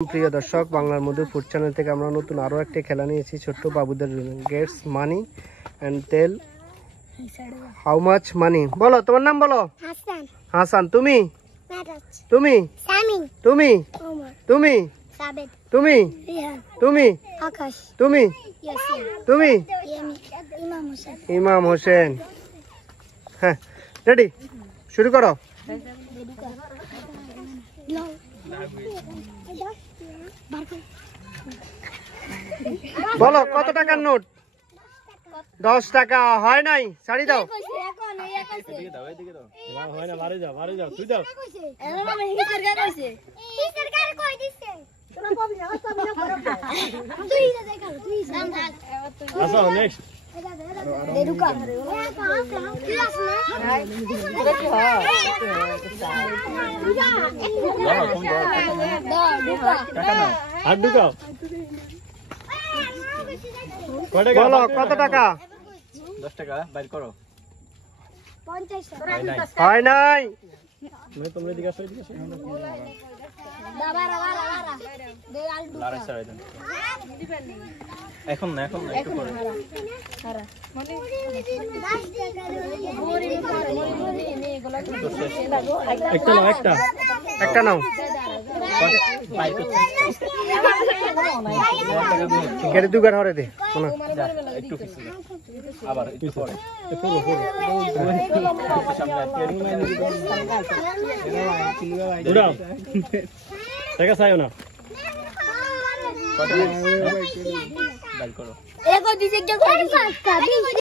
প্রিয় দর্শক, বাংলার মধু ফুড চ্যানেল থেকে আমরা নতুন আরো একটা খেলা নিয়েছি ছোট্ট বাবুদের জন্য। Gets money and tell how much money. বলো তোমার নাম বলো। হাসান। হাসান। তুমি মেরাজ। তুমি সামি। তুমি ওমর। তুমি সাবেদ। তুমি রিহান। তুমি আকাশ। তুমি ইয়াসিন। তুমি ইমাম হোসেন। ইমাম হোসেন। হ্যাঁ, রেডি, শুরু করো। বলো কত টাকার নোট? 10 টাকা। হয় নাই, ছাড়ি দাও। বলো কত টাকা? 10 টাকা বাইর করো। 50 টাকা। হয় নাই। তোমরা দিকে আসো, এদিকে আসো। লারা ছাড়াই দেন। এখন না, একটু পরে। একটা নাও। বাইর করছি। কেটে দুগার হরে দে। একটু পিছনে। আবার একটু পরে। টাকা চাইও না। বাইর করো।